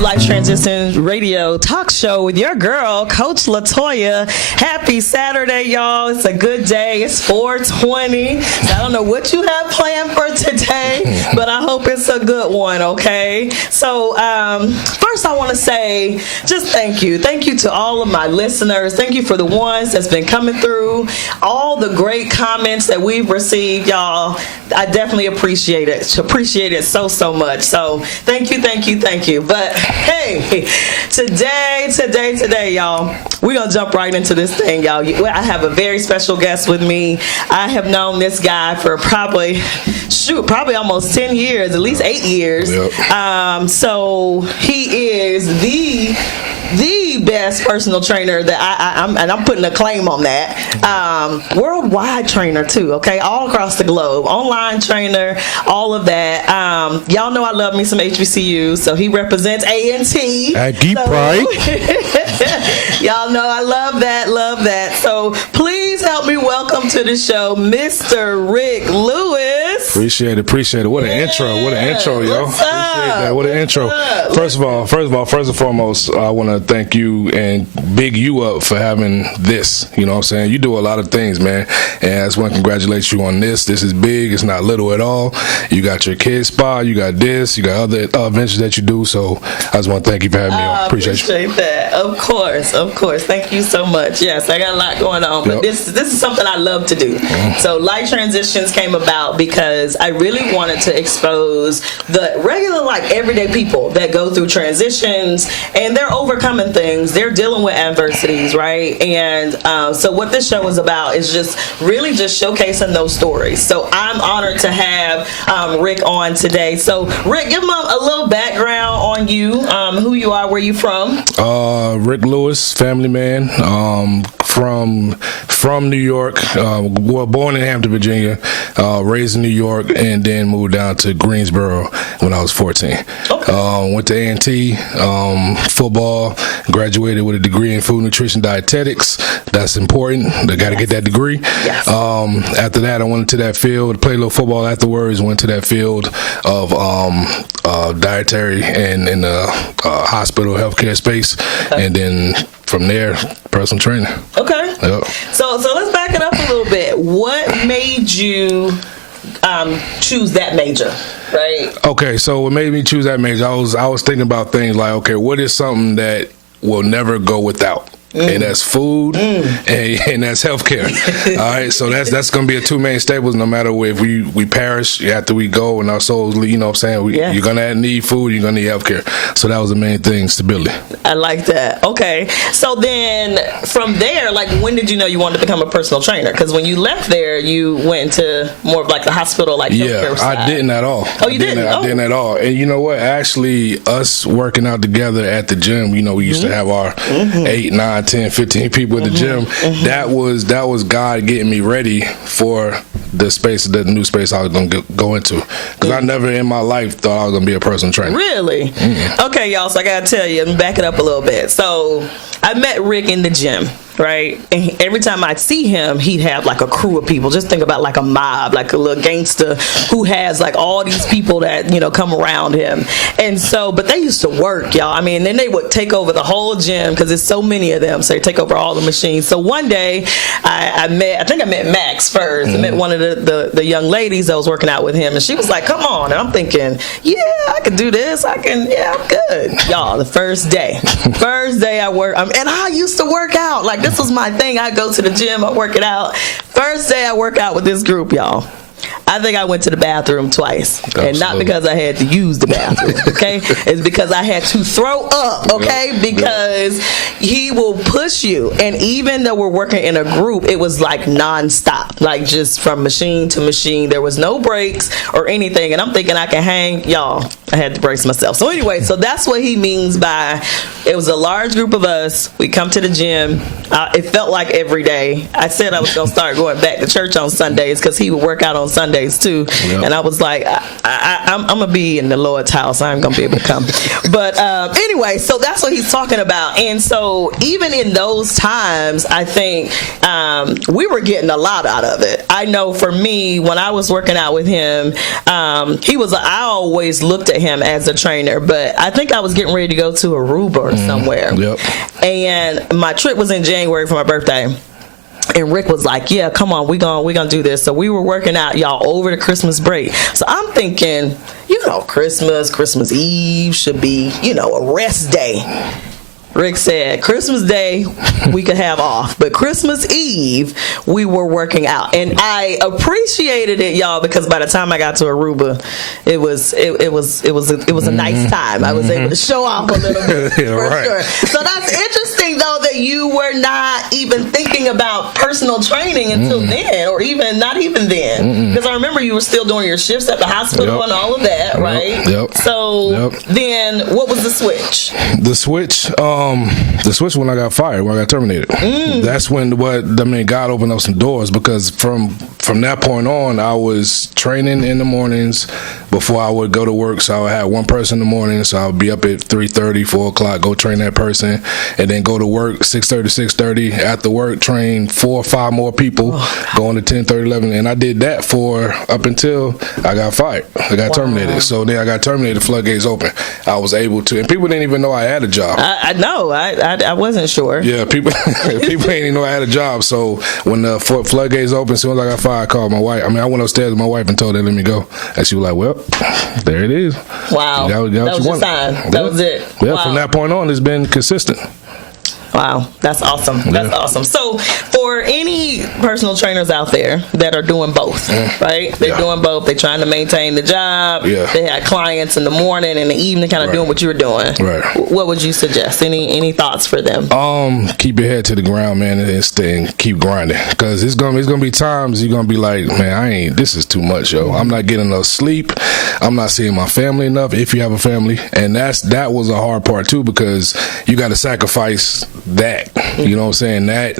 Life Transition Radio Talk Show with your girl, Coach Latoya. Happy Saturday, y'all. It's a good day. It's 4:20. So I don't know what you have planned for today, but I hope it's a good one, okay? So first I want to say just thank you. Thank you to all of my listeners. Thank you for the ones that's been coming through. All the great comments that we've received, y'all. I definitely appreciate it. Appreciate it so much. So thank you. But hey, today, y'all, we're going to jump right into this thing, y'all. I have a very special guest with me. I have known this guy for probably almost 10 years, at least 8 years. Yep. So he is the best personal trainer that I'm putting a claim on that. Worldwide trainer too, okay? All across the globe. Online trainer, all of that. Y'all know I love me some HBCUs, so he represents A&T. Pride. Y'all know I love that. So please help me welcome to the show, Mr. Rick Lewis. Appreciate it. What an intro, yo. What's up? Appreciate that. What an intro. First and foremost, I want to thank you and big you up for having this. You know what I'm saying? You do a lot of things, man. And I just want to congratulate you on this. This is big. It's not little at all. You got your kids spa. You got this. You got other ventures that you do. So I just want to thank you for having me on. Appreciate that. Of course. Thank you so much. Yes, I got a lot going on, but this is something I love to do. So Life Transitions came about because I really wanted to expose the regular, like, everyday people that go through transitions and they're overcoming things. They're dealing with adversities, right? And so what this show is about is just really just showcasing those stories. So I'm honored to have Rick on today. So Rick, give him a little background on you, who you are, where you from. Rick Lewis, family man, from New York, born in Hampton, Virginia, raised in New York, and then moved down to Greensboro when I was 14. Okay. Went to A&T, football, graduated with a degree in food nutrition dietetics. That's important. I got to get that degree. Yes. After that, I went into that field, played a little football afterwards, went to that field of dietary and in the hospital healthcare space, and then from there, personal training. Okay. Yep. So let's back it up a little bit. What made you choose that major? Right. Okay. So what made me choose that major? I was thinking about things like, okay, what is something that will never go without? And that's food and that's healthcare. All right, so that's going to be a two main staples no matter if we perish after we go and our souls, you know what I'm saying? You're going to need food, you're going to need healthcare. So that was the main thing, stability. I like that. Okay. So then from there, like, when did you know you wanted to become a personal trainer? Because when you left there, you went into more of like the hospital, like healthcare side. I didn't at all. Oh, you didn't? I didn't at all. And you know what? Actually, us working out together at the gym, you know, we used to have our 8, 9, 10, 15 people at the gym. That was God getting me ready for the new space I was going to go into. Because I never in my life thought I was going to be a personal trainer. Really? Okay, y'all, so I got to tell you, back it up a little bit. So I met Rick in the gym, right? And every time I'd see him, he'd have like a crew of people. Just think about like a mob, like a little gangster who has like all these people that, you know, come around him. And so, but they used to work, y'all. I mean, then they would take over the whole gym because there's so many of them. So they take over all the machines. So one day I think I met Max first. I met one of the young ladies that was working out with him. And she was like, come on. And I'm thinking, yeah, I can do this. I'm good. Y'all, the first day I work, and I used to work out. Like, this was my thing. I go to the gym, I work it out. First day I work out with this group, y'all. I think I went to the bathroom twice. Absolutely. And not because I had to use the bathroom, okay? It's because I had to throw up, okay? Because he will push you. And even though we're working in a group, it was like nonstop, like just from machine to machine. There was no breaks or anything. And I'm thinking I can hang. Y'all, I had to brace myself. So anyway, so that's what he means by it was a large group of us. We come to the gym. It felt like every day. I said I was going to start going back to church on Sundays because he would work out on Sundays too. Yep. And I was like, I'm going to be in the Lord's house. I'm going to be able to come. But anyway, so that's what he's talking about. And so even in those times, I think we were getting a lot out of it. I know for me, when I was working out with him, I always looked at with him as a trainer, but I think I was getting ready to go to Aruba or somewhere. Yep. And my trip was in January for my birthday. And Rick was like, yeah, come on, we gonna do this. So we were working out, y'all, over the Christmas break. So I'm thinking, Christmas Eve should be, a rest day. Rick said Christmas Day we could have off, but Christmas Eve we were working out, and I appreciated it, y'all, because by the time I got to Aruba, it was a nice time. I was able to show off a little bit for sure. So that's interesting, though, that you were not even thinking about personal training until then, or not even then, because I remember you were still doing your shifts at the hospital and all of that, right? Yep. So then, what was the switch? The switch when I got fired, when I got terminated. That's when God opened up some doors, because from that point on, I was training in the mornings before I would go to work. So I would have one person in the morning, so I would be up at 3:30, 4 o'clock, go train that person, and then go to work 6:30, 6:30. After work, train 4 or 5 more people, going to 10, 30, 11. And I did that up until I got fired. I got terminated. So then I got terminated, floodgates open. I was able to, and people didn't even know I had a job. I know. I wasn't sure. Yeah, people didn't even know I had a job. So when the floodgates open, as soon as I got fired, I called my wife. I went upstairs with my wife and told her to let me go. And she was like, well, there it is. Wow. That was your sign. That was it. Yeah, wow. From that point on, it's been consistent. Wow, that's awesome. That's awesome. So for any personal trainers out there that are doing both, right? They're doing both. They're trying to maintain the job. Yeah. They had clients in the morning and the evening, kind of doing what you were doing. Right. What would you suggest? Any thoughts for them? Keep your head to the ground, man, and keep grinding. Because it's gonna be times you're gonna be like, man, this is too much, yo. I'm not getting enough sleep. I'm not seeing my family enough, if you have a family. And that was a hard part too, because you got to sacrifice that. You know what I'm saying? That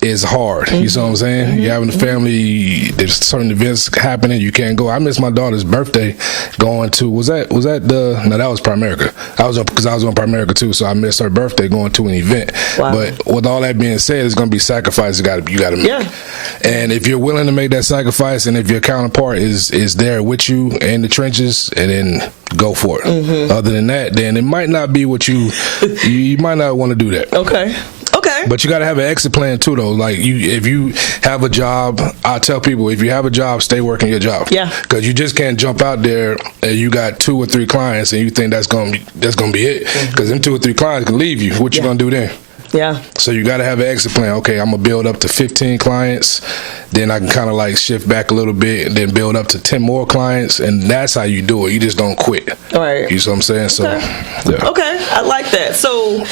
is hard. You know what I'm saying? You're having a family, there's certain events happening, you can't go. I missed my daughter's birthday going to, no, that was Primerica. Because I was on Primerica too, so I missed her birthday going to an event. Wow. But with all that being said, it's going to be sacrifices you got to make. Yeah. And if you're willing to make that sacrifice, and if your counterpart is there with you in the trenches, and then go for it. Other than that, then it might not be what you might not want to do that. Okay. But you got to have an exit plan too, though. Like if you have a job, I tell people, if you have a job, stay working your job. Yeah. Because you just can't jump out there and you got 2 or 3 clients and you think that's gonna be it. Because them 2 or 3 clients can leave you. What you gonna do then? Yeah. So you got to have an exit plan. Okay, I'm gonna build up to 15 clients, then I can kind of like shift back a little bit, and then build up to 10 more clients, and that's how you do it. You just don't quit. All right. You see what I'm saying? So, yeah. Okay, I like that. So,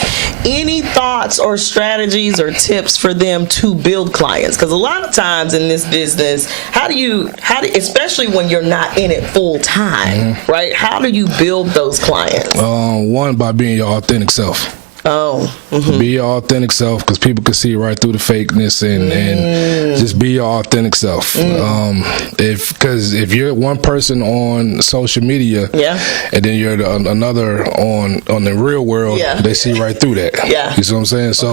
any thoughts or strategies or tips for them to build clients? Because a lot of times in this business, how do you, especially when you're not in it full time, right? How do you build those clients? One, by being your authentic self. Be your authentic self, because people can see right through the fakeness, and just be your authentic self. Because if you're one person on social media, and then you're another on the real world, they see right through that. You see what I'm saying? So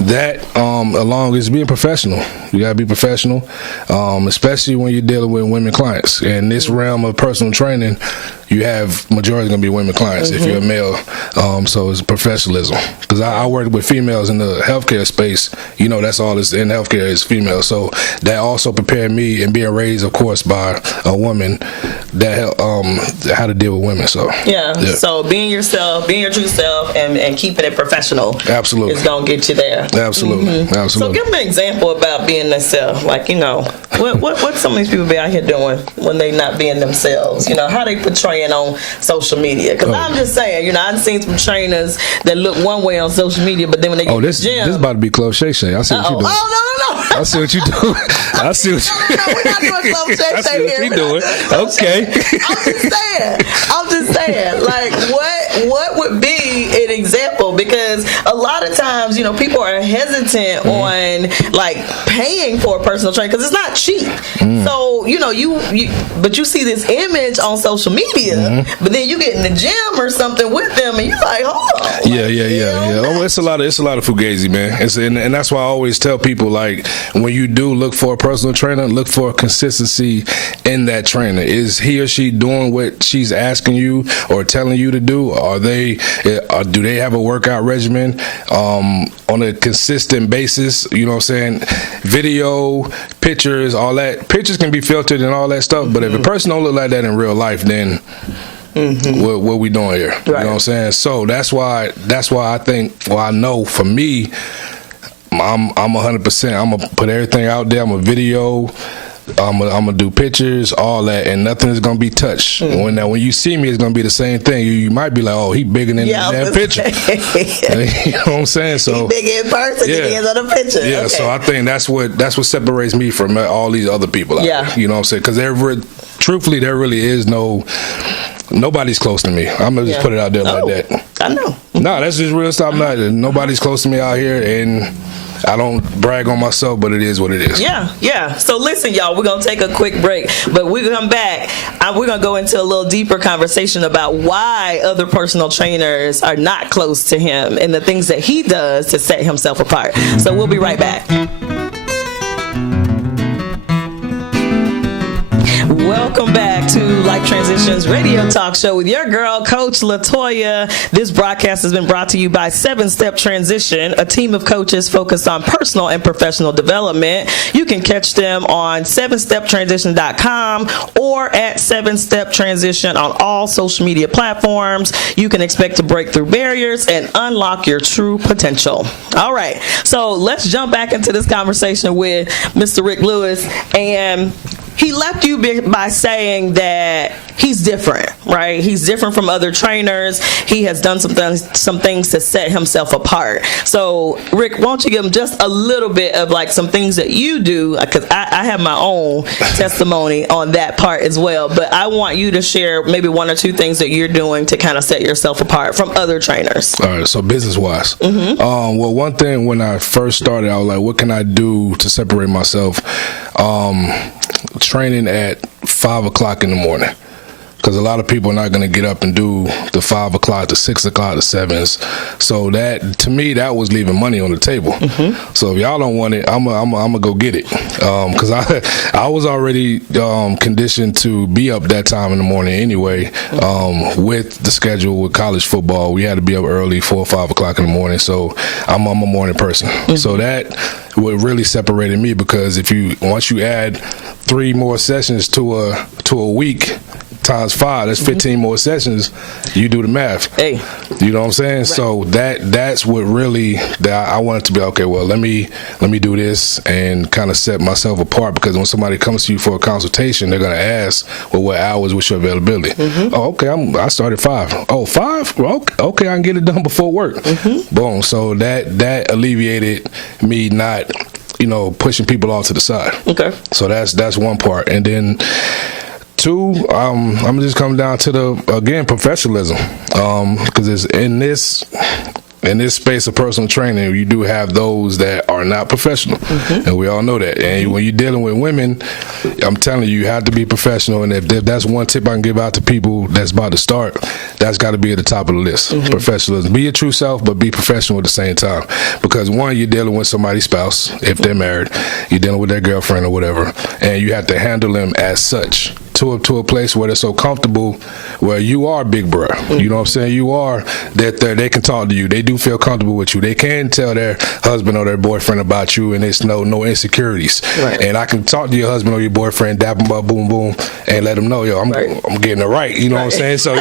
that along is being professional. You gotta be professional, especially when you're dealing with women clients. In this realm of personal training, you have majority gonna be women clients if you're a male. So it's professionalism. Because I work with females in the healthcare space. That's all that's in healthcare is females. So that also prepared me, and being raised, of course, by a woman, that how to deal with women. So so being yourself, being your true self, and keeping it professional, absolutely, is gonna get you there. Absolutely, absolutely. So give me an example about being themselves. Like what some of these people be out here doing when they not being themselves. How they portraying on social media. Because I'm just saying, I've seen some trainers that look one way on social media, but then when they get to the gym, this about to be Close Shay Shay. I see what you doing. Oh no! I see what you doing. I see what you. No, we're not doing Close Shay Shay here. I see what you doing. Okay. I'm just saying. Like, what would be an example? Because a lot of times, people are hesitant on like paying for a personal trainer because it's not cheap. So but you see this image on social media, but then you get in the gym or something with them, and you're like, hold on. Yeah. Oh, it's a lot of fugazi, man. And that's why I always tell people, like, when you do look for a personal trainer, look for consistency in that trainer. Is he or she doing what she's asking you or telling you to do? Do they have a workout regimen on a consistent basis? You know what I'm saying? Video, pictures, all that. Pictures can be filtered and all that stuff, but if a person don't look like that in real life, then what we doing here? Right. You know what I'm saying? So that's why I think, well, I know for me, I'm 100%. I'm gonna put everything out there. I'm a video. I'm gonna do pictures, all that, and nothing is gonna be touched. When you see me, it's gonna be the same thing. You might be like, "Oh, he bigger than that picture." You know what I'm saying? So he bigger in person than he is on the picture. Yeah. Okay. So I think that's what separates me from all these other people. You know what I'm saying? Because truthfully, there really is nobody's close to me. I'm gonna just put it out there like that. I know. No, that's just real stuff. Nobody's close to me out here, and I don't brag on myself, but it is what it is. Yeah. So listen, y'all, we're going to take a quick break, but we're going to come back. We're going to go into a little deeper conversation about why other personal trainers are not close to him and the things that he does to set himself apart. So we'll be right back. Welcome back to Life Transitions Radio Talk Show with your girl, Coach Latoya. This broadcast has been brought to you by 7-Step Transition, a team of coaches focused on personal and professional development. You can catch them on 7steptransition.com or at 7-Step Transition on all social media platforms. You can expect to break through barriers and unlock your true potential. All right, so let's jump back into this conversation with Mr. Rick Lewis. And he left you by saying that he's different, right? He's different from other trainers. He has done some things to set himself apart. So, Rick, why don't you give him just a little bit of like some things that you do? Because I have my own testimony on that part as well. But I want you to share maybe one or two things that you're doing to kind of set yourself apart from other trainers. All right. So business-wise, well, one thing when I first started, I was like, what can I do to separate myself? Training at 5 o'clock in the morning, because a lot of people are not going to get up and do the 5 o'clock, the 6 o'clock, the 7s. So that, to me, that was leaving money on the table. So if y'all don't want it, I'm gonna go get it, because I was already conditioned to be up that time in the morning anyway. With the schedule with college football, we had to be up early, 4 or 5 o'clock in the morning. So I'm a morning person. So that what really separated me, because once you add 3 more sessions to a week times 5, that's 15 more sessions. You do the math. Hey, you know what I'm saying? Right. So that's what really that I wanted to be. Okay, well, let me do this and kind of set myself apart, because when somebody comes to you for a consultation, they're gonna ask, well, what hours? What's your availability? Oh, okay, I start at 5. Oh, 5? Well, okay, I can get it done before work. Boom. So that alleviated me not pushing people off to the side. Okay. So that's one part. And then 2, I'm just coming down to professionalism. Because it's in this space of personal training, you do have those that are not professional, and we all know that. And when you're dealing with women, I'm telling you have to be professional. And if that's one tip I can give out to people that's about to start, that's got to be at the top of the list. Professionalism. Be your true self, but be professional at the same time. Because one, you're dealing with somebody's spouse, if they're married, you're dealing with their girlfriend or whatever, and you have to handle them as such. To a place where they're so comfortable, where you are big bro. You know what I'm saying? You are that they can talk to you. They do feel comfortable with you. They can tell their husband or their boyfriend about you, and it's no insecurities. Right. And I can talk to your husband or your boyfriend, dap them up, boom, boom, and let them know, yo, I'm getting it right. You know what I'm saying? So,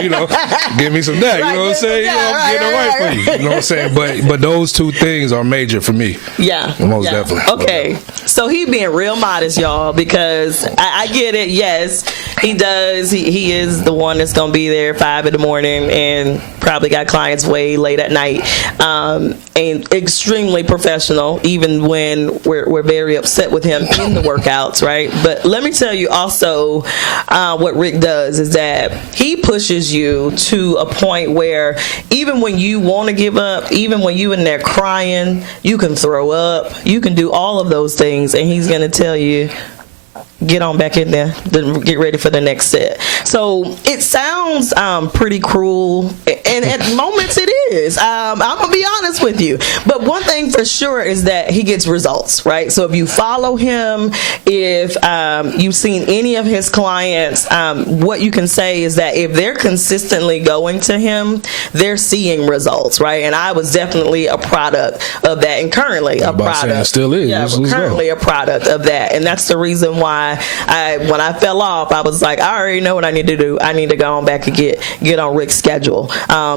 give me some that. You know what I'm saying? I'm getting it right for you. You know what I'm saying? But those 2 things are major for me. Yeah. Most definitely. Okay. So he being real modest, y'all, because I get it, yes. He does. He is the one that's going to be there 5 in the morning and probably got clients way late at night. And extremely professional, even when we're very upset with him in the workouts, right? But let me tell you also what Rick does is that he pushes you to a point where even when you want to give up, even when you in there crying, you can throw up, you can do all of those things, and he's going to tell you, get on back in there, then get ready for the next set. So it sounds pretty cruel, and at moments it is. I'm gonna be honest with you, but one thing for sure is that he gets results, right? So if you follow him, if you've seen any of his clients, what you can say is that if they're consistently going to him, they're seeing results, right? And I was definitely a product of that, and currently a product. Still is. Yeah, currently a product of that, and that's the reason why when I fell off, I was like, I already know what I need to do. I need to go on back and get on Rick's schedule,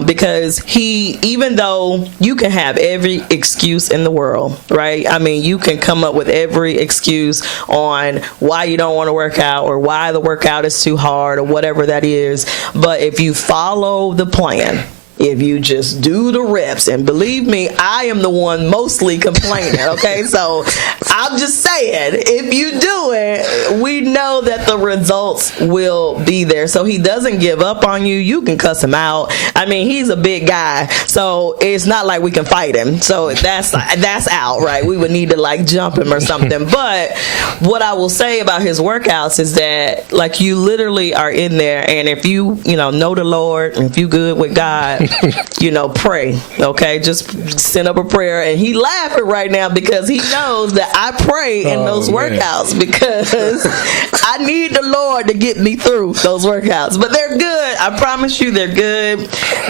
because even though you can have every excuse in the world, right? I mean, you can come up with every excuse on why you don't want to work out or why the workout is too hard or whatever that is. But if you follow the plan, if you just do the reps, and believe me, I am the one mostly complaining, okay? So I'm just saying, if you do it, we know that the results will be there. So he doesn't give up on you. You can cuss him out. I mean, he's a big guy, so it's not like we can fight him. So that's out, right? We would need to like jump him or something. But what I will say about his workouts is that like you literally are in there, and if you know the Lord, and if you good with God, pray, okay? Just send up a prayer. And he laughing right now because he knows that I pray in those workouts, because I need the Lord to get me through those workouts. But they're good. I promise you, they're good.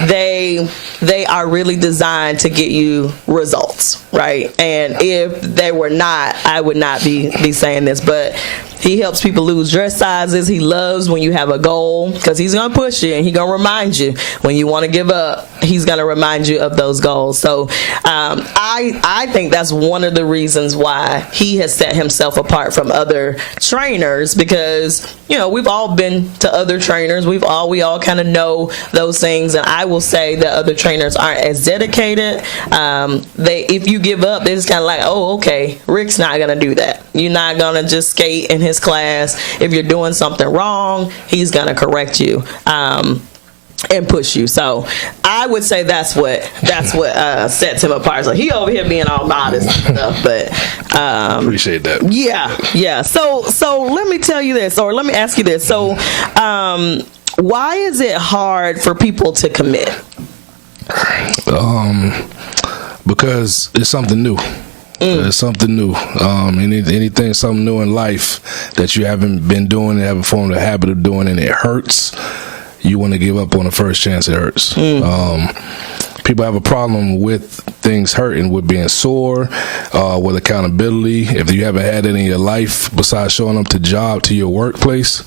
They are really designed to get you results, right? And if they were not, I would not be saying this. But he helps people lose dress sizes. He loves when you have a goal, because he's going to push you and he's going to remind you when you want to give up. He's going to remind you of those goals. So I think that's one of the reasons why he has set himself apart from other trainers, because we've all been to other trainers. We all kind of know those things, and I will say that other trainers aren't as dedicated. If you give up, they're just kind of like, oh, okay, Rick's not going to do that. You're not going to just skate in his class. If you're doing something wrong, he's going to correct you and push you. So I would say that's what sets him apart. So he over here being all modest and stuff, but appreciate that. Yeah. So let me tell you this, or let me ask you this. So why is it hard for people to commit? Because it's something new. It's something new. Anything, something new in life that you haven't been doing, haven't formed a habit of doing, and it hurts, you want to give up on the first chance it hurts. People have a problem with things hurting, with being sore, with accountability. If you haven't had it in your life besides showing up to your workplace,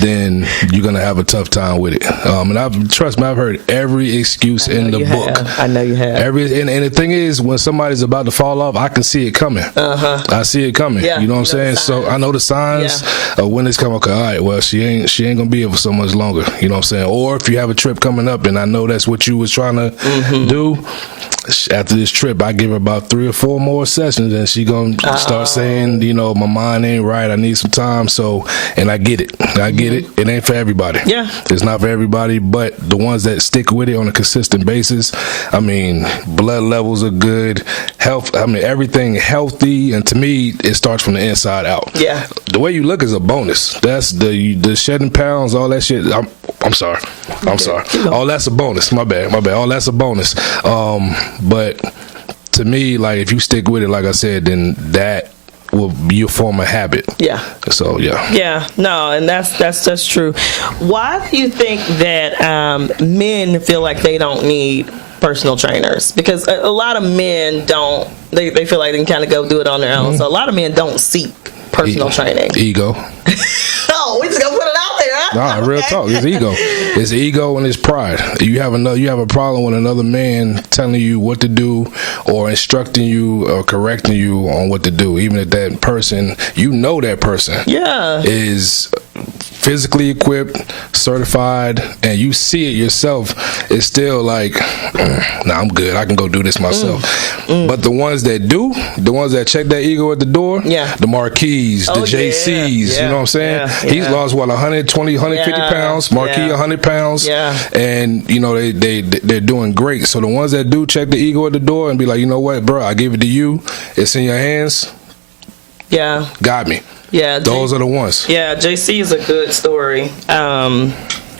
then you're gonna have a tough time with it. And trust me, I've heard every excuse in the book. I know you have. And the thing is, when somebody's about to fall off, I can see it coming. I see it coming. Yeah, you know what I'm saying? So I know the signs of when it's coming. Okay, all right, well, she ain't gonna be here for so much longer. You know what I'm saying? Or if you have a trip coming up, and I know that's what you was trying to do. After this trip, I give her about 3 or 4 more sessions, and she gonna start saying, my mind ain't right. I need some time. So, and I get it. It ain't for everybody. Yeah, it's not for everybody. But the ones that stick with it on a consistent basis, I mean, blood levels are good. Health. I mean, everything healthy. And to me, it starts from the inside out. Yeah. The way you look is a bonus. That's the shedding pounds, all that shit. I'm sorry. All that's a bonus. My bad. All that's a bonus. But to me, like, if you stick with it, like I said, then that will be a form of habit. Yeah. So yeah. No, and that's true. Why do you think that men feel like they don't need personal trainers? Because a lot of men don't. They feel like they can kind of go do it on their own. So a lot of men don't seek personal training. Ego. Oh, we just gonna put it out there, huh? Nah, real talk. It's ego. It's ego and it's pride. You have a problem with another man telling you what to do, or instructing you, or correcting you on what to do, even if that person, that person is physically equipped, certified, and you see it yourself, it's still like, nah, I'm good. I can go do this myself. But the ones that do, the ones that check that ego at the door, the Marquis, the JCs, you know what I'm saying? He's lost, what, 120, 150 pounds, Marquis 100 pounds, and, you know, they're doing great. So the ones that do check the ego at the door and be like, you know what, bro, I gave it to you. It's in your hands. Yeah. Got me. Yeah. Those are the ones. Yeah, JC is a good story.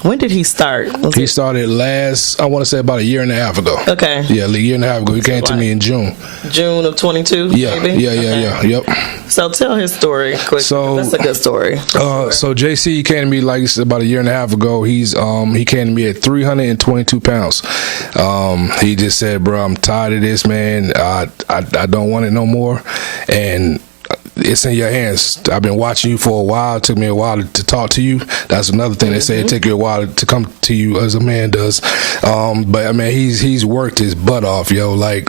When did he start? He started last, I want to say about a year and a half ago. Okay. Yeah, a year and a half ago. He came to me in June. June of 22? Yeah, maybe? Yep. So tell his story quick. So that's a good story. So JC came to me like about a year and a half ago. He came to me at 322 pounds. He just said, bro, I'm tired of this, man. I don't want it no more. And it's in your hands. I've been watching you for a while. It took me a while to talk to you. That's another thing. They say it take you a while to come to you as a man does. But I mean, he's worked his butt off, yo. Like,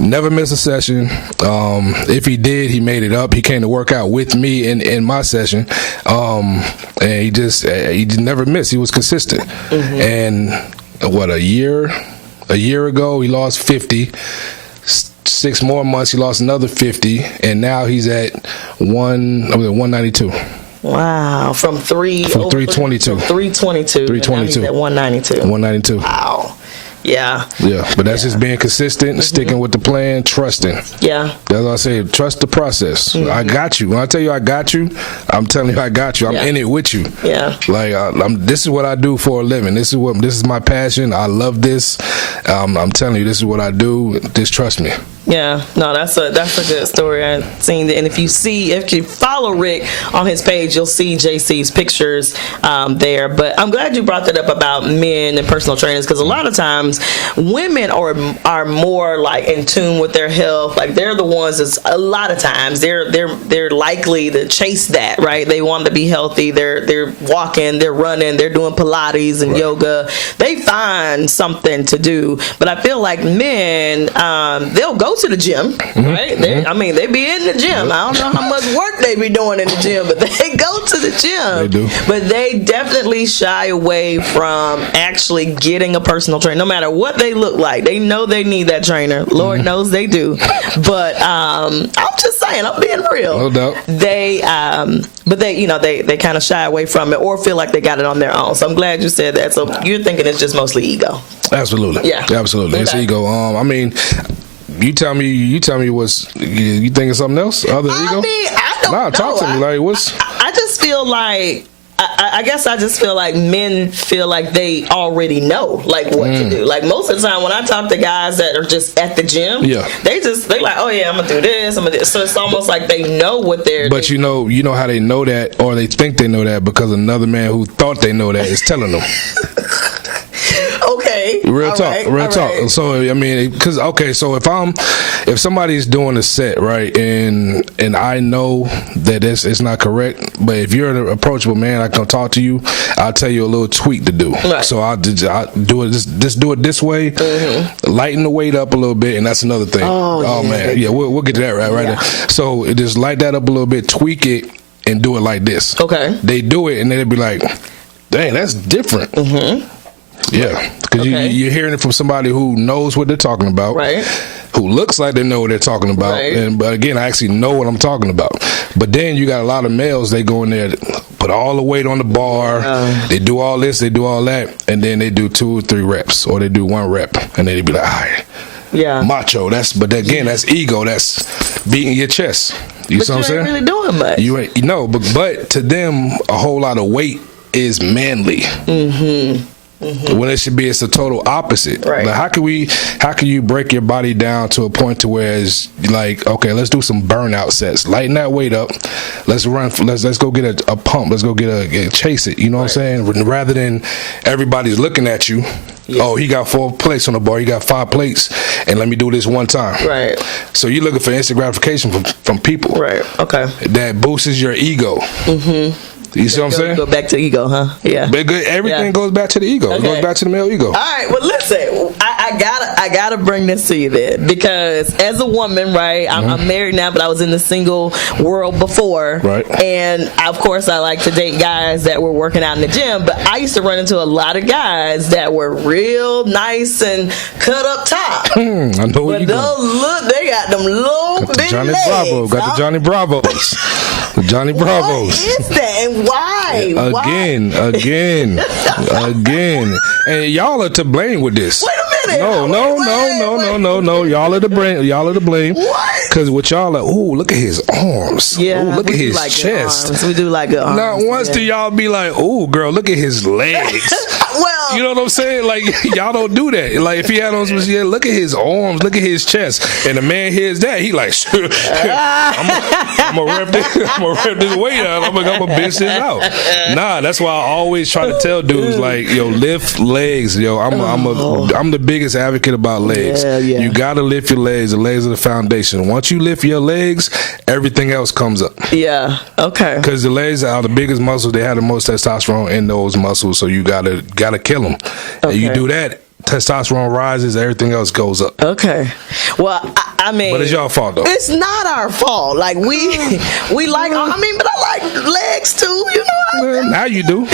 never missed a session. If he did, he made it up. He came to work out with me in my session, and he never missed. He was consistent. And what, a year ago, he lost 50. 6 more months, he lost another 50, and now he's at 192. Wow, from 322. 322 at 192. 192. Wow. Yeah. Yeah, but that's just being consistent, sticking with the plan, trusting. Yeah. That's what I say. Trust the process. I got you. When I tell you I got you, I'm telling you I got you. I'm in it with you. Yeah. Like this is what I do for a living. This is my passion. I love this. I'm telling you, this is what I do. Just trust me. Yeah, no, that's a good story. I've seen it, and if you follow Rick on his page, you'll see JC's pictures there. But I'm glad you brought that up about men and personal trainers, because a lot of times women are more like in tune with their health. Like, they're the ones that's a lot of times they're likely to chase that, right? They want to be healthy. They're walking, they're running, they're doing Pilates and yoga. They find something to do. But I feel like men, they'll go to the gym, right? They be in the gym. I don't know how much work they be doing in the gym, but they go to the gym. They do. But they definitely shy away from actually getting a personal trainer, no matter what they look like. They know they need that trainer. Lord knows they do. But I'm just saying, I'm being real. No doubt. They kind of shy away from it or feel like they got it on their own. So I'm glad you said that. So you're thinking it's just mostly ego. Absolutely. Yeah. Absolutely. Okay. It's ego. I mean, you tell me what's, you think of something else other than ego? I mean, I don't know. Talk to me. Like, what's? I just feel like, I guess I just feel like men feel like they already know like what to do. Like, most of the time when I talk to guys that are just at the gym, they like, oh yeah, I'm gonna do this, I'm gonna do this. So it's almost like they know what they're. But you know how they know that, or they think they know that because another man who thought they know that is telling them. Okay. Real talk. Right. So I mean, so if somebody's doing a set, right, and I know that it's not correct, but if you're an approachable man, I can talk to you. I'll tell you a little tweak to do. Right. So I'll do it. Just do it this way. Lighten the weight up a little bit, and that's another thing. Oh man, yeah, we'll get to that right there. So just light that up a little bit, tweak it, and do it like this. Okay. They do it, and they'll be like, "Dang, that's different." Yeah, because you're hearing it from somebody who knows what they're talking about, right? Who looks like they know what they're talking about, right. But again, I actually know what I'm talking about. But then you got a lot of males, they go in there, put all the weight on the bar, they do all this, they do all that, and then they do 2 or 3 reps, or they do 1 rep, and then they be like, all right. Yeah, macho. But again, that's ego. That's beating your chest. You see what I'm saying? You ain't really doing much. You ain't, but to them, a whole lot of weight is manly. When it's the total opposite. Right. Like, how can you break your body down to a point to where it's like, okay, let's do some burnout sets. Lighten that weight up. Let's run. Let's go get a pump. Let's go chase it. You know what I'm saying? Rather than everybody's looking at you. Yeah. Oh, he got 4 plates on the bar. He got 5 plates, and let me do this one time. Right. So you're looking for instant gratification from people. Right. Okay. That boosts your ego. You see what I'm saying? Go back to ego, huh? Yeah. Everything goes back to the ego. It goes back to the male ego. All right. Well, listen, I gotta bring this to you then, because as a woman, right? I'm married now, but I was in the single world before, right? And of course, I like to date guys that were working out in the gym. But I used to run into a lot of guys that were real nice and cut up top. I know where you go. They got them long, big Johnny legs. Bravo. Got the Johnny Bravos. The Johnny Bravos. What is that, and why? Again. And y'all are to blame with this. Wait a minute. No. Y'all are to blame. What? Because what y'all are, look at his arms. Yeah. Look at his chest. We do like good arms. Not once do y'all be like, girl, look at his legs. Well, you know what I'm saying? Like, y'all don't do that. Like, if he had on some shit, look at his arms, look at his chest. And the man hears that, he like, I'm gonna rep this weight out. I'm gonna bench this out. Nah, that's why I always try to tell dudes, like, yo, lift legs. Yo, I'm the biggest advocate about legs. Yeah. You gotta lift your legs. The legs are the foundation. Once you lift your legs, everything else comes up. Yeah. Okay. Because the legs are the biggest muscles. They have the most testosterone in those muscles. So you gotta kill them. Okay. And you do that, testosterone rises, everything else goes up. Okay. Well, I mean, but it's y'all fault though. It's not our fault. Like we like. I mean, but I like legs too. You know. Now you do.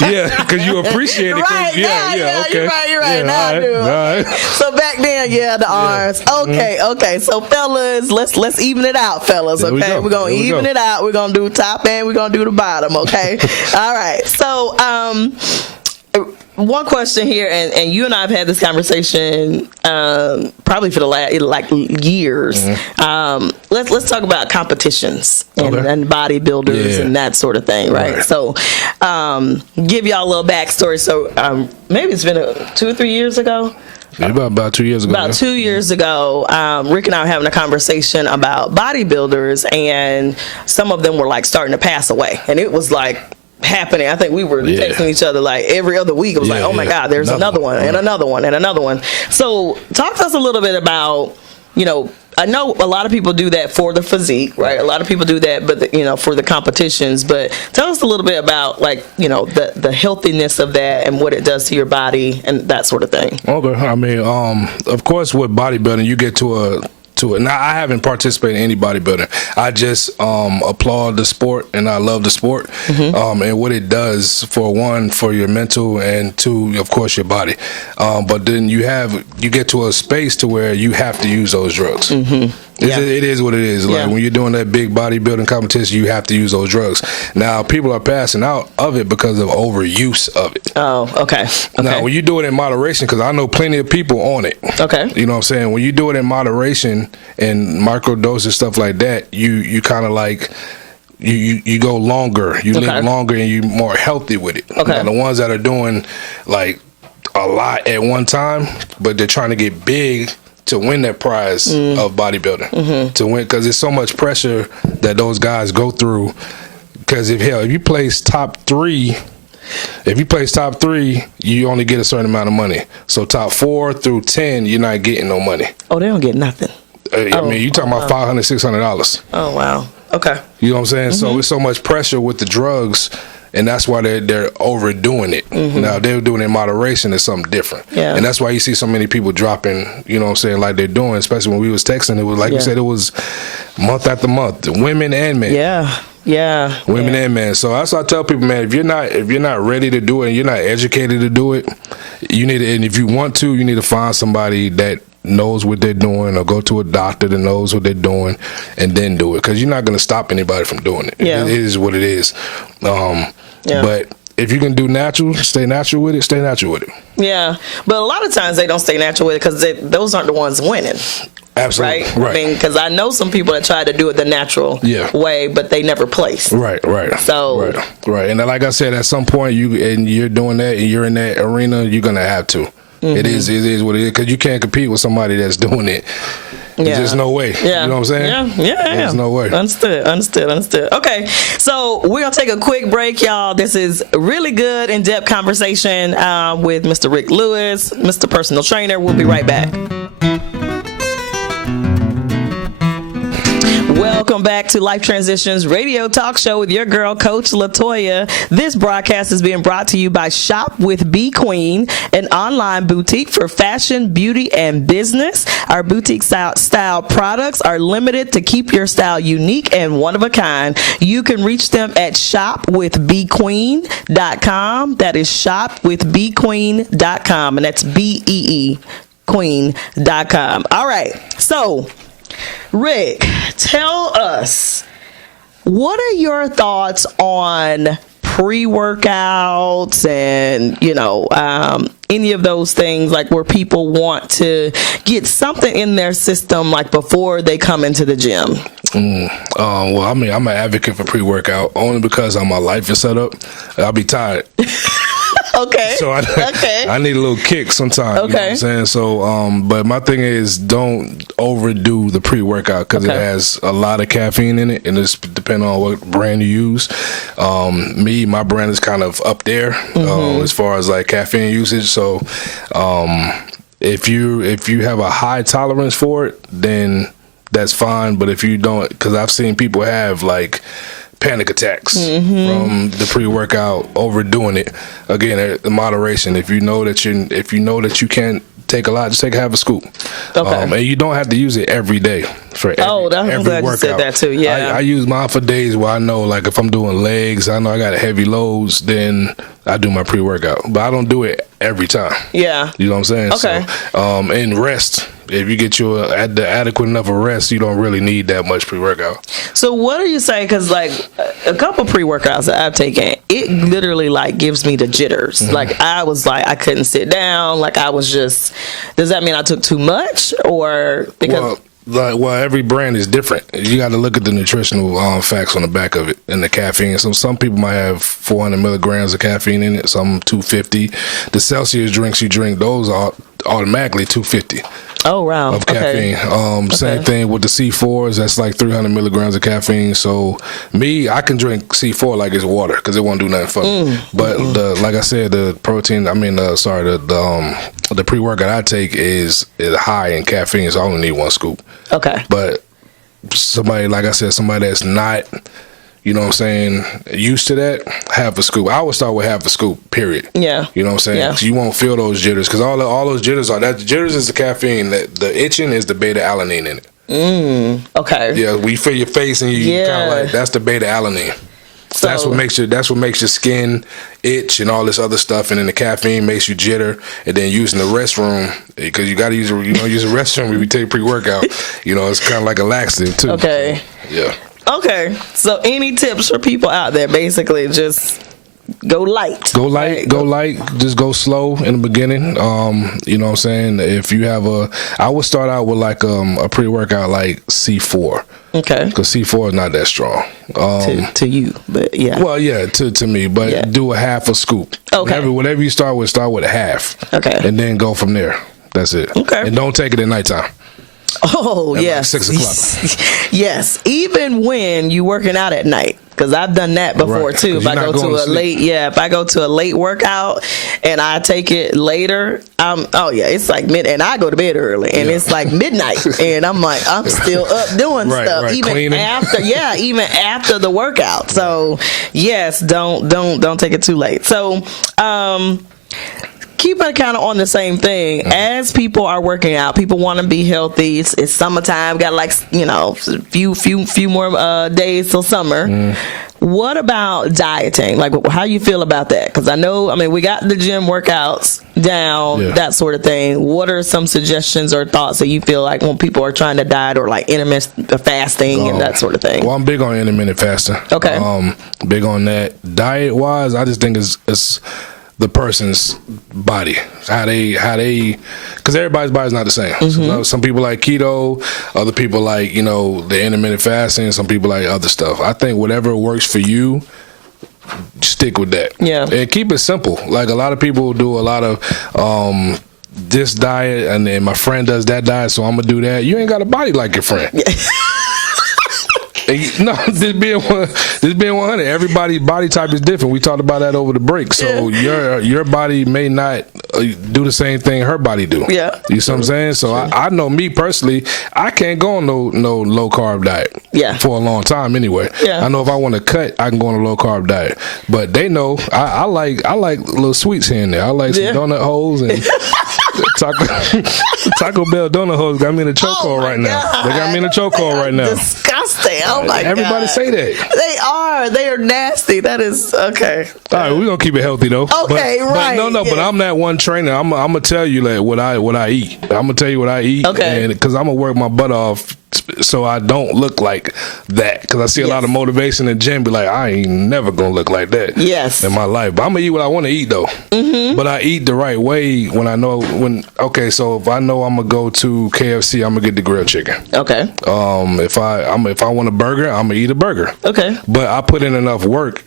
Yeah, because you appreciate it. Right. Yeah. Okay. You're right. Now I do. All right. So back then, the arms. Okay. So fellas, let's even it out, fellas. Okay, we're gonna even it out. We're gonna do top and we're gonna do the bottom. Okay. All right. So one question here, and you and I have had this conversation probably for the last years. Let's talk about competitions and bodybuilders and that sort of thing, right? So give y'all a little backstory. So maybe it's been 2 or 3 years ago. About 2 years ago. About 2 years ago, Rick and I were having a conversation about bodybuilders, and some of them were like starting to pass away, and it was like happening. I think we were texting each other like every other week. It was like, oh my God, there's another one and another one and another one. So talk to us a little bit about, I know a lot of people do that for the physique, right? A lot of people do that, but for the competitions. But tell us a little bit about the healthiness of that and what it does to your body and that sort of thing. Okay. I mean, of course, with bodybuilding, you get to it. Now, I haven't participated in any bodybuilding. I just applaud the sport, and I love the sport, and what it does for one, for your mental, and two, of course, your body. But then you get to a space to where you have to use those drugs. It is what it is. Like when you're doing that big bodybuilding competition, you have to use those drugs. Now, people are passing out of it because of overuse of it. Oh, okay. Now, when you do it in moderation, because I know plenty of people on it. Okay. You know what I'm saying? When you do it in moderation and microdose and stuff like that, you kind of like you go longer, you live longer, and you're more healthy with it. Okay. Now, the ones that are doing like a lot at one time, but they're trying to get big to win that prize of bodybuilding, to win, because there's so much pressure that those guys go through. Because if you place top three, you only get a certain amount of money. So top 4 through 10, you're not getting no money. Oh, they don't get nothing. I mean, you talking about $500, $600. Oh, wow. Okay. You know what I'm saying? So it's so much pressure with the drugs, and that's why they're overdoing it. Now, they're doing it in moderation is something different. Yeah. And that's why you see so many people dropping, you know what I'm saying, like they're doing, especially when we was texting. It was like you said, it was month after month, women and men. Yeah. Women and men. So that's why I tell people, man, if you're not ready to do it and you're not educated to do it, you need to, and if you want to, you need to find somebody that knows what they're doing, or go to a doctor that knows what they're doing, and then do it, because you're not going to stop anybody from doing it. It is what it is. But if you can do natural, stay natural with it. Yeah, but a lot of times they don't stay natural with it because those aren't the ones winning. Absolutely. Right? I mean, because I know some people that try to do it the natural way, but they never place. Right. So right. And then, like I said, at some point you're doing that and you're in that arena, you're gonna have to. It is what it is, because you can't compete with somebody that's doing it. There's just no way. Yeah. You know what I'm saying? Yeah. There's no way. Understood. Okay, so we're going to take a quick break, y'all. This is a really good, in-depth conversation with Mr. Rick Lewis, Mr. Personal Trainer. We'll be right back. Well, Welcome back to Life Transitions Radio Talk Show with your girl, Coach Latoya. This broadcast is being brought to you by Shop with Be Queen, an online boutique for fashion, beauty, and business. Our boutique style products are limited to keep your style unique and one of a kind. You can reach them at shopwithbequeen.com. That is shopwithbequeen.com, and that's BEE queen.com. All right, so Rick, tell us, what are your thoughts on pre-workouts and, any of those things, like where people want to get something in their system, like before they come into the gym? Well, I'm an advocate for pre-workout only because how my life is set up. I'll be tired. Okay. So I need a little kick sometimes. Okay. You know what I'm saying? So, but my thing is, don't overdo the pre-workout because it has a lot of caffeine in it, and it's depending on what brand you use. My brand is kind of up there as far as like caffeine usage. So, if you have a high tolerance for it, then that's fine. But if you don't, because I've seen people have like panic attacks from the pre-workout, overdoing it. Again, moderation. If you know that you can't take a lot, just take half a scoop. Okay. And you don't have to use it every day for every workout. You said that too. Yeah. I use mine for days where I know, like if I'm doing legs, I know I got heavy loads, then I do my pre-workout. But I don't do it every time. Yeah. You know what I'm saying? Okay. So, and rest. If you get the adequate enough of rest, you don't really need that much pre-workout. So what do you say? Because like a couple pre-workouts that I've taken, it literally like gives me the jitters. Like I was like, I couldn't sit down. Like I was just, does that mean I took too much or because? Well, every brand is different. You got to look at the nutritional facts on the back of it and the caffeine. So some people might have 400 milligrams of caffeine in it, some 250. The Celsius drinks you drink, those are automatically 250. Oh, wow. Of caffeine. Same thing with the C4s. That's like 300 milligrams of caffeine. So I can drink C4 like it's water because it won't do nothing for me. But like I said, the protein, the pre-workout I take is high in caffeine, so I only need one scoop. Okay. But somebody, like I said, somebody that's not, you know what I'm saying, used to that, half a scoop. I would start with half a scoop, period. Yeah. You know what I'm saying? Yeah. 'Cause you won't feel those jitters, because all those jitters are, that jitters is the caffeine, the itching is the beta-alanine in it. Okay. Yeah, when you feel your face and you kind of like, that's the beta-alanine. So that's what makes your skin itch and all this other stuff, and then the caffeine makes you jitter. And then using the restroom, because you got to use the restroom when you take pre-workout. It's kind of like a laxative too. Okay. So, yeah. Okay, so any tips for people out there? Basically, just go light. Go light, right? Go light. Just go slow in the beginning. You know what I'm saying? If you have I would start out with like a pre-workout like C4. Okay. Because C4 is not that strong. To you, but yeah. Well, yeah, to me, but do a half a scoop. Okay. Whatever you start with a half. Okay. And then go from there. That's it. Okay. And don't take it at nighttime. Oh, yes. Like 6 o'clock. Yes. Even when you working out at night. Because I've done that before too. If I go to a late workout and I take it later, it's like and I go to bed early and it's like midnight and I'm like, I'm still up doing stuff. Right. Even cleaning. Even after the workout. So yes, don't take it too late. So keep it kind of on the same thing. As people are working out, people want to be healthy. It's summertime. Got like few more days till summer. What about dieting? Like, how you feel about that? Because we got the gym workouts down, that sort of thing. What are some suggestions or thoughts that you feel like when people are trying to diet or like intermittent fasting and that sort of thing? Well, I'm big on intermittent fasting. Okay. Big on that. Diet wise, I just think it's the person's body, how they, because everybody's body's not the same. So some people like keto, other people like, the intermittent fasting, some people like other stuff. I think whatever works for you, stick with that. Yeah. And keep it simple. Like a lot of people do a lot of this diet, and then my friend does that diet, so I'm gonna do that. You ain't got a body like your friend. No, this being 100. Everybody's body type is different. We talked about that over the break. So your body may not do the same thing her body do. Yeah, you see what I'm saying? So I know me personally, I can't go on no low carb diet. Yeah, for a long time anyway. Yeah, I know if I want to cut, I can go on a low carb diet. But they know I like little sweets here and there. I like some donut holes and. Taco Bell donut holes got me in a chokehold right now. They got me in a chokehold right now. Disgusting. Oh my God. Everybody say that. They are nasty. That is okay. All right, we're gonna keep it healthy though. Okay, right. But I'm that one trainer. I'm gonna tell you like what I eat. I'm gonna tell you what I eat. Okay. Because I'm gonna work my butt off so I don't look like that. Because I see a lot of motivation in the gym. Be like, I ain't never gonna look like that. Yes. In my life, but I'm gonna eat what I want to eat though. Mm-hmm. But I eat the right way when I know when. Okay, so if I know I'm gonna go to KFC, I'm gonna get the grilled chicken. Okay. If I want a burger, I'm gonna eat a burger. Okay. But I put in enough work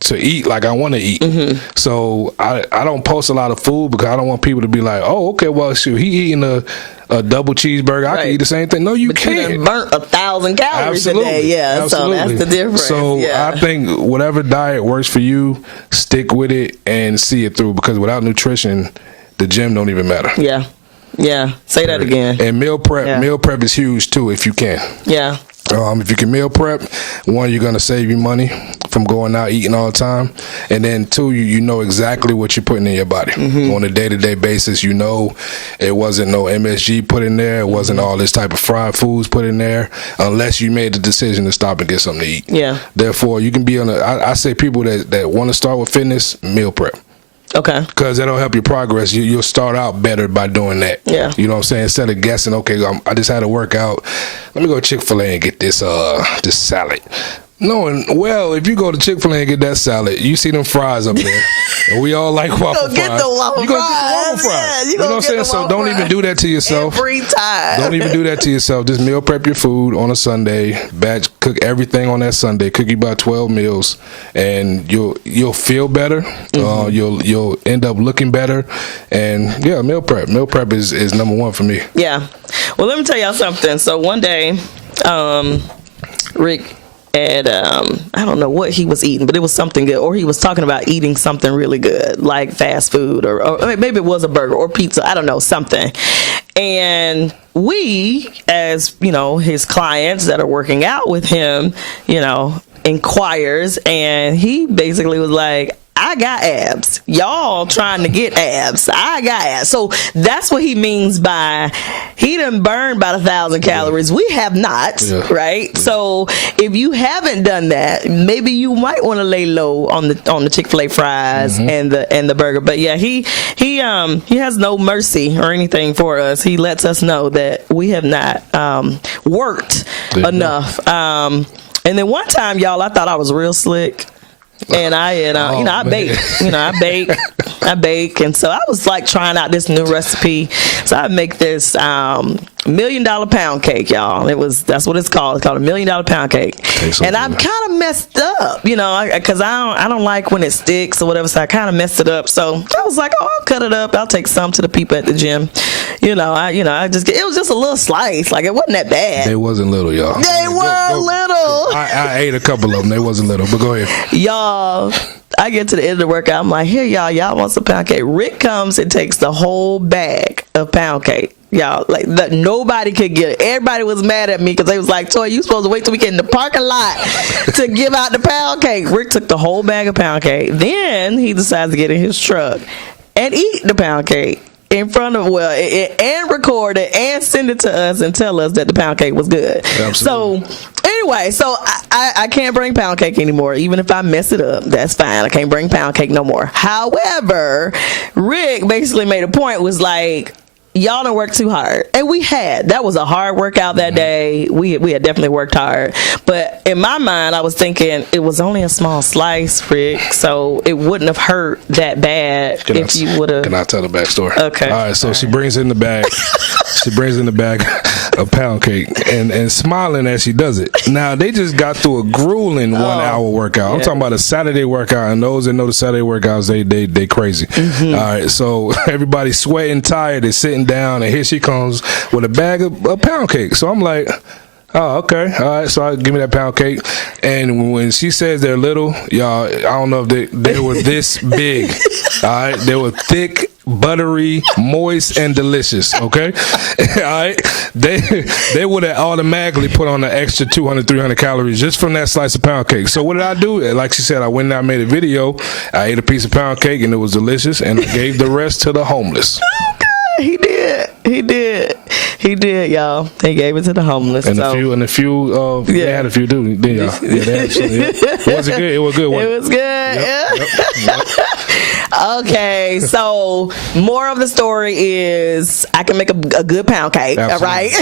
to eat like I want to eat. Mm-hmm. So I don't post a lot of food because I don't want people to be like, oh, okay, well, shoot, he eating a double cheeseburger. I can eat the same thing. No, you can't. You burnt 1,000 calories a day. Yeah, absolutely. So that's the difference. So I think whatever diet works for you, stick with it and see it through, because without nutrition, the gym don't even matter. Yeah. Yeah. Say that again. And meal prep. Yeah. Meal prep is huge too if you can. Yeah. If you can meal prep, one, you're gonna save you money from going out eating all the time, and then two, you know exactly what you're putting in your body on a day-to-day basis. You know, it wasn't no MSG put in there, it wasn't all this type of fried foods put in there, unless you made the decision to stop and get something to eat. Yeah. Therefore, you can be on I say people that want to start with fitness, meal prep. Okay. Because that'll help your progress. You'll start out better by doing that. Yeah. You know what I'm saying? Instead of guessing, okay, I just had a workout. Let me go to Chick-fil-A and get this salad. Knowing, well, if you go to Chick-fil-A and get that salad, you see them fries up there. And we all like waffle fries. You're going to get the waffle fries. Yeah, you know what I'm saying? So don't even do that to yourself. Every time. Don't even do that to yourself. Just meal prep your food on a Sunday. Batch cook everything on that Sunday. Cook you about 12 meals. And you'll feel better. You'll end up looking better. And yeah, meal prep. Meal prep is number one for me. Yeah. Well, let me tell y'all something. So one day, Rick, and I don't know what he was eating, but it was something good. Or he was talking about eating something really good, like fast food, or maybe it was a burger or pizza. I don't know, something. And we, as, you know, his clients that are working out with him, you know, inquires, and he basically was like, I got abs. Y'all trying to get abs. I got abs. So that's what he means by he done burned about 1,000 calories. We have not, right? Yeah. So if you haven't done that, maybe you might want to lay low on the Chick-fil-A fries and the burger. But yeah, he has no mercy or anything for us. He lets us know that we have not worked enough. And then one time, y'all, I thought I was real slick. And I had, I bake. And so I was like trying out this new recipe. So I make this $1 million pound cake, y'all. That's what it's called. It's called $1 million pound cake. And I've kind of messed up, you know, because I don't like when it sticks or whatever. So I kind of messed it up. So I was like, oh, I'll cut it up. I'll take some to the people at the gym. It was just a little slice. Like, it wasn't that bad. They wasn't little, y'all. They were little. I ate a couple of them. They wasn't little, but go ahead. Y'all, I get to the end of the workout. I'm like, here, y'all want some pound cake? Rick comes and takes the whole bag of pound cake. Y'all, like, nobody could get it. Everybody was mad at me because they was like, Toy, you supposed to wait till we get in the parking lot to give out the pound cake. Rick took the whole bag of pound cake. Then he decides to get in his truck and eat the pound cake in front of, and record it and send it to us and tell us that the pound cake was good. Absolutely. So anyway, so I can't bring pound cake anymore. Even if I mess it up, that's fine. I can't bring pound cake no more. However, Rick basically made a point, was like, y'all don't work too hard. And that was a hard workout that day. We had definitely worked hard. But in my mind, I was thinking it was only a small slice, Rick, so it wouldn't have hurt that bad if you would have. Can I tell the backstory? Okay. All right, so she brings in the bag. She brings in the bag of pound cake and smiling as she does it. Now, they just got through a grueling 1 hour workout. I'm talking about a Saturday workout, and those that know the Saturday workouts, they crazy. All right, so everybody's sweating, tired, they're sitting down, and here she comes with a bag of pound cake. So I'm like, Oh, okay. All right. So I give me that pound cake. And when she says they're little, y'all, I don't know if they were this big. All right. They were thick, buttery, moist, and delicious. Okay. All right. They would have automatically put on an extra 200, 300 calories just from that slice of pound cake. So what did I do? Like she said, I went and I made a video. I ate a piece of pound cake and it was delicious, and I gave the rest to the homeless. He did, y'all. He gave it to the homeless. And a few, they had a few too. Didn't y'all? Yeah, they actually, Was it good? It was good. It was good. Yep. Okay, so more of the story is I can make a good pound cake, right?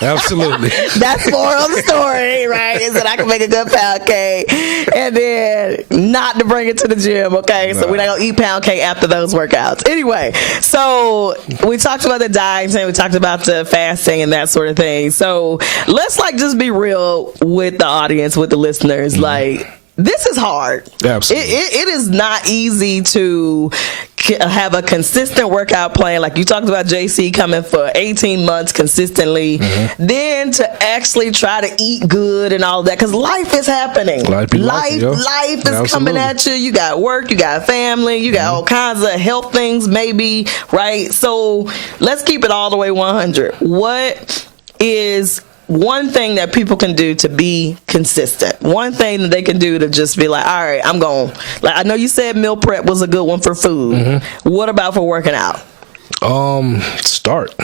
Absolutely. That's more of the story, right? Is that I can make a good pound cake and then not to bring it to the gym, okay? So we're not going to eat pound cake after those workouts. Anyway, so we talked about the diet and we talked about the fasting and that sort of thing. So let's just be real with the audience, with the listeners. This is hard. Absolutely. It is not easy to have a consistent workout plan. Like you talked about JC coming for 18 months consistently, then to actually try to eat good and all that, because life is happening. Life is coming at you. You got work, you got family, you got all kinds of health things maybe, right? So let's keep it all the way 100. What is one thing that people can do to be consistent? One thing that they can do to just be like, all right, I'm going. I know you said meal prep was a good one for food. What about for working out? Start.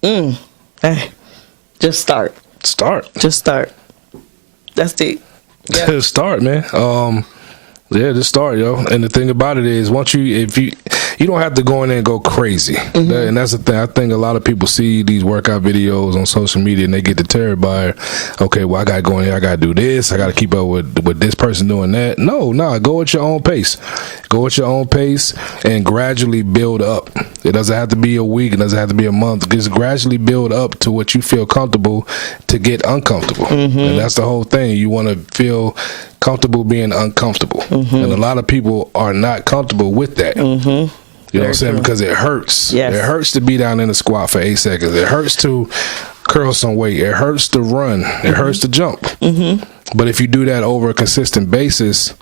Hey, just start. Just start. That's deep. Yeah. Start, man. Just start, yo. And the thing about it is, if you don't have to go in there and go crazy. And that's the thing. I think a lot of people see these workout videos on social media and they get deterred by, okay, well, I got to go in here, I got to do this, I got to keep up with this person doing that. No, go at your own pace. Go at your own pace and gradually build up. It doesn't have to be a week. It doesn't have to be a month. Just gradually build up to what you feel comfortable to get uncomfortable. And that's the whole thing. You want to feel comfortable being uncomfortable. And a lot of people are not comfortable with that. You know what I'm saying? Because it hurts. Yes. It hurts to be down in a squat for 8 seconds. It hurts to curl some weight. It hurts to run. It hurts to jump. But if you do that over a consistent basis,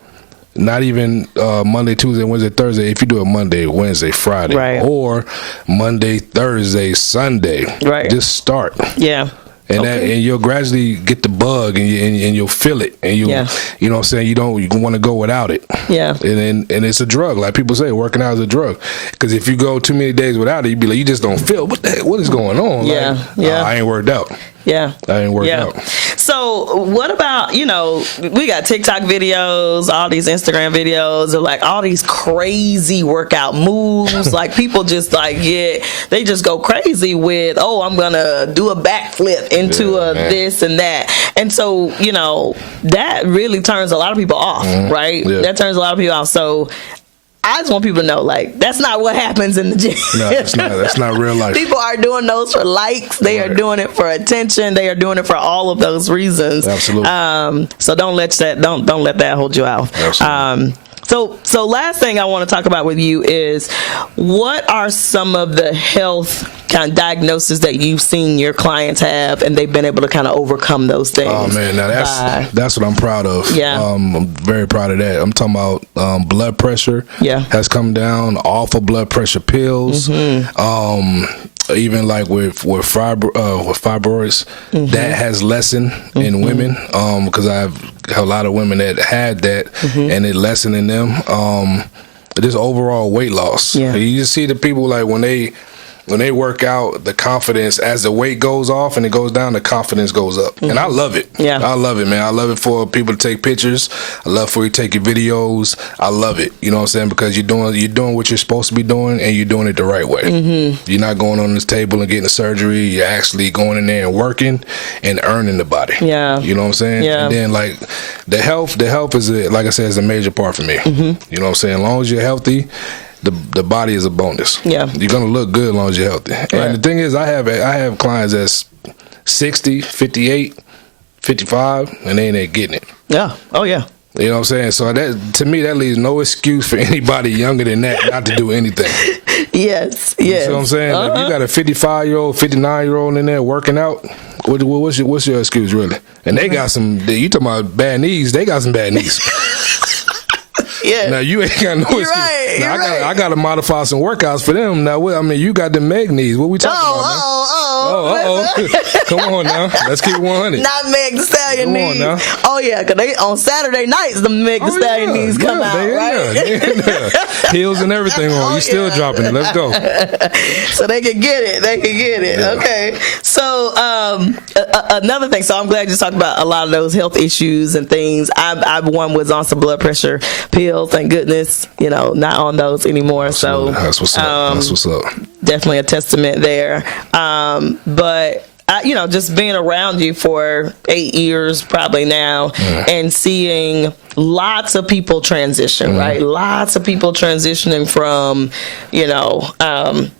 not even Monday, Tuesday, Wednesday, Thursday, if you do it Monday, Wednesday, Friday, or Monday, Thursday, Sunday, just start. Yeah. And and you'll gradually get the bug, and you'll feel it, and you know what I'm saying, you want to go without it. Yeah. And it's a drug, like people say, working out is a drug. Because if you go too many days without it, you be like, you just don't feel. What the heck? What is going on? I ain't worked out. I ain't worked out. So what about, we got TikTok videos, all these Instagram videos of all these crazy workout moves. People just they just go crazy with, I'm going to do a backflip into this and that. And so, that really turns a lot of people off, right? Yeah. That turns a lot of people off. So I just want people to know, that's not what happens in the gym. No, that's not real life. People are doing those for likes. They are doing it for attention. They are doing it for all of those reasons. Absolutely. So don't let that hold you out. Absolutely. So last thing I want to talk about with you is, what are some of the health kind of diagnoses that you've seen your clients have and they've been able to kind of overcome those things? Oh man, now that's what I'm proud of. Yeah. I'm very proud of that. I'm talking about blood pressure has come down off of blood pressure pills. Even with fibroids, that has lessened in women, because I have a lot of women that had that, and it lessened in them. Just overall weight loss. Yeah. You just see the people when they work out, the confidence, as the weight goes off and it goes down, the confidence goes up. And I love it. Yeah. I love it, man. I love it for people to take pictures. I love for you to take your videos. I love it. You know what I'm saying? Because you're doing what you're supposed to be doing, and you're doing it the right way. You're not going on this table and getting a surgery. You're actually going in there and working and earning the body. Yeah. You know what I'm saying? Yeah. And then the health is, like I said, is a major part for me. You know what I'm saying? As long as you're healthy, the body is a bonus. Yeah. You're going to look good as long as you're healthy. Right. And the thing is, I have clients that's 60, 58, 55, and they ain't getting it. Yeah. Oh, yeah. You know what I'm saying? So to me, that leaves no excuse for anybody younger than that not to do anything. Yes. You see what I'm saying? If you got a 55-year-old, 59-year-old in there working out, What's your excuse, really? And they got some. You talking about bad knees? They got some bad knees. Yeah. Now you ain't got no excuse. Right, now, I got to modify some workouts for them. Now, I mean, you got the Meg knees. What we talking about? Come on now. Let's keep 100. Not Meg the Stallion Come on knees. now. Oh yeah, because they on Saturday nights the Meg the Stallion knees come out, right? Heels and everything on. You still dropping it. Let's go. So they can get it. Yeah. Okay. So another thing. So I'm glad you talked about a lot of those health issues and things. I one was on some blood pressure pills. Thank goodness, not on those anymore. Absolutely. So that's what's up. That's what's up. Definitely a testament there. But just being around you for 8 years probably now, and seeing lots of people transition, right? Lots of people transitioning from,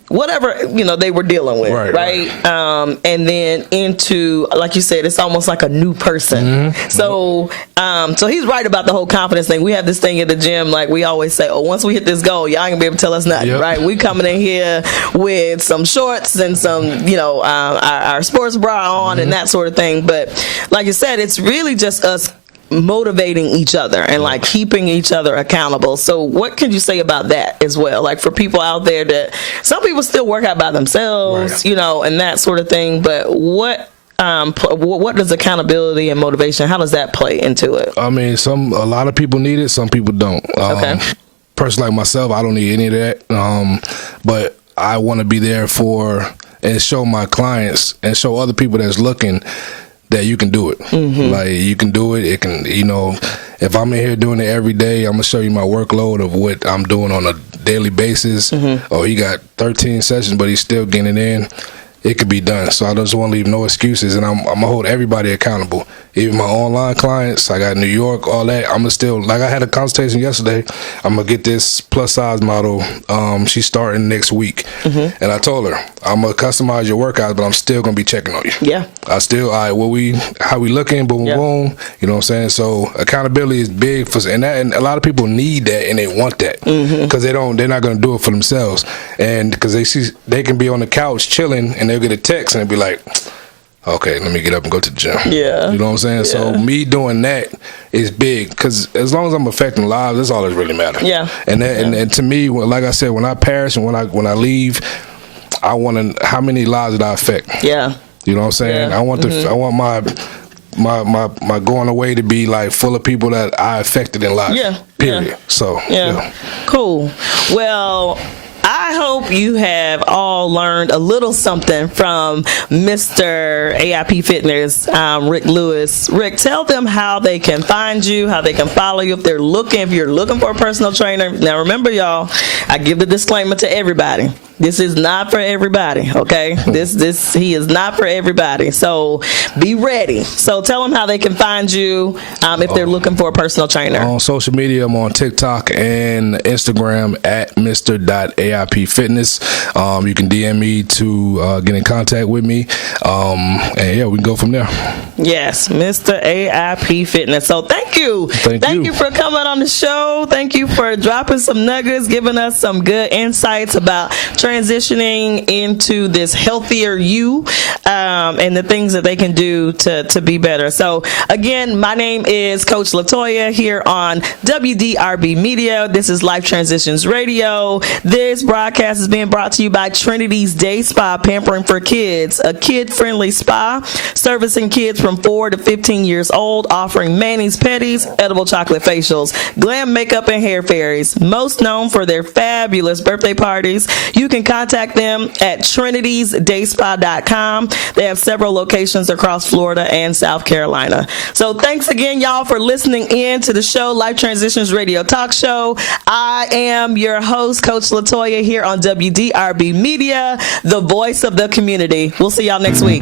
whatever, they were dealing with, right? And then into, like you said, it's almost like a new person. So he's right about the whole confidence thing. We have this thing at the gym, like we always say, once we hit this goal, y'all ain't gonna be able to tell us nothing, right? We coming in here with some shorts and some, our sports bra on and that sort of thing. But like you said, it's really just us motivating each other and like keeping each other accountable. So what can you say about that as well? Like for people out there that some people still work out by themselves, and that sort of thing. But what does accountability and motivation, how does that play into it? I mean, a lot of people need it, some people don't. Okay. Person like myself, I don't need any of that. But I want to be there for and show my clients and show other people that's looking that you can do it. Like you can do it. It can, if I'm in here doing it every day, I'm gonna show you my workload of what I'm doing on a daily basis. Oh, he got 13 sessions, but he's still getting it in. It could be done. So I just want to leave no excuses, and I'm gonna hold everybody accountable. Even my online clients, I got New York, all that. I'm gonna still, like I had a consultation yesterday. I'm gonna get this plus size model. She's starting next week, and I told her I'm gonna customize your workouts, but I'm still gonna be checking on you. Yeah. I still, all right, how we looking? Boom, boom. You know what I'm saying? So accountability is big and a lot of people need that and they want that because they're not gonna do it for themselves, and because they can be on the couch chilling and they'll get a text and be like, okay, let me get up and go to the gym. Yeah. You know what I'm saying? Yeah. So me doing that is big because as long as I'm affecting lives, that's all that really matters. Yeah. And to me, like I said, when I perish and when I leave, I want to, how many lives did I affect? Yeah. You know what I'm saying? Yeah. I want my going away to be like full of people that I affected in life. Yeah. Period. Yeah. So yeah. Cool. Well, I hope you have all learned a little something from Mr. A.I.P. Fitness, Rick Lewis. Rick, tell them how they can find you, how they can follow you if you're looking for a personal trainer. Now remember, y'all, I give the disclaimer to everybody. This is not for everybody, okay? He is not for everybody. So be ready. So tell them how they can find you if they're looking for a personal trainer. On social media, I'm on TikTok and Instagram at Mr.AIP Fitness. You can DM me to get in contact with me. And yeah, we can go from there. Yes, Mr. AIP Fitness. So thank you. Thank you for coming on the show. Thank you for dropping some nuggets, giving us some good insights about transitioning into this healthier you and the things that they can do to be better. So again, my name is Coach Latoya here on WDRB Media. This is Life Transitions Radio. This broadcast is being brought to you by Trinity's Day Spa, Pampering for Kids, a kid-friendly spa servicing kids from 4 to 15 years old, offering manis, pedis, edible chocolate facials, glam makeup, and hair fairies. Most known for their fabulous birthday parties. You can contact them at trinitiesdayspa.com. They have several locations across Florida and South Carolina. So thanks again, y'all, for listening in to the show, Life Transitions Radio Talk Show. I am your host, Coach Latoya, here on WDRB Media, the voice of the community. We'll see y'all next week.